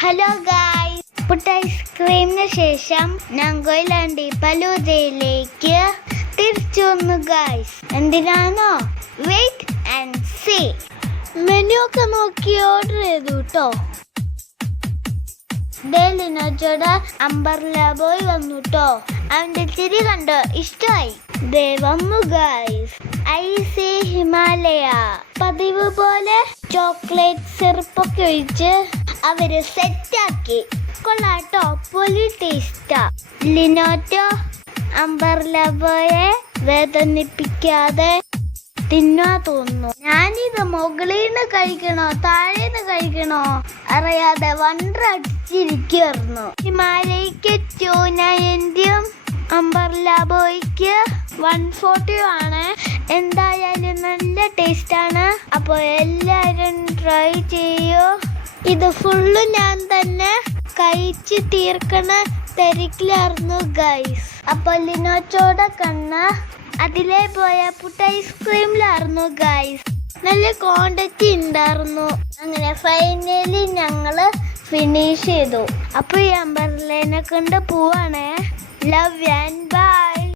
Hello guys, puttu ഐസ്ക്രീമിന് ശേഷം നങ്കോയിലാണ്ടി ഫലൂദയിലേക്ക് തിരിച്ചു വന്നു ഗായ്സ്. എന്തിനാണോ? Wait and see. മെനു ഒക്കെ നോക്കി ഓർഡർ ചെയ്തു കേട്ടോ. ലിനോച്ചോടെ അംബർല ബോയ് വന്നു കേട്ടോ. അവന്റെ ചിരി കണ്ടോ, ഇഷ്ടമായി. വന്നു ഗായ്സ്. ഐസി ഹിമാലയ പതിവ് പോലെ ചോക്ലേറ്റ് സിറപ്പൊക്കെ ഒഴിച്ച് അവര് സെറ്റാക്കി. കൊള്ളാട്ടോ, പൊലി ടേസ്റ്റാ. ലിനോറ്റോ അംബർല ബോയെ വേദനിപ്പിക്കാതെ തിന്നാ തോന്നുന്നു. ഞാനിത് മുകളിൽ നിന്ന് കഴിക്കണോ താഴേന്ന് കഴിക്കണോ അറിയാതെ വണ്ടടിച്ചിരിക്കുവായിരുന്നു. ഹിമാലയക്ക് 290 അംബർല ബോയ്ക്ക് 140 ആണ്. എന്തായാലും നല്ല ടേസ്റ്റാണ്. അപ്പോൾ എല്ലാവരും ട്രൈ ചെയ്യൂ. ഇത് ഫുള്ള് ഞാൻ തന്നെ കഴിച്ച് തീർക്കണ തിരക്കിലായിരുന്നു ഗൈസ്. അപ്പോൾ ലിനോച്ചോടെ കണ്ണ് അതിലേ പോയ പുട്ട് ഐസ്ക്രീമിലായിരുന്നു ഗൈസ്. നല്ല ക്വാണ്ടിറ്റി ഉണ്ടായിരുന്നു. അങ്ങനെ ഫൈനലി ഞങ്ങള് ഫിനിഷ് ചെയ്തു. അപ്പോൾ ഈ അംബർലേനെ കൊണ്ട് പോവാണേ. Love and by.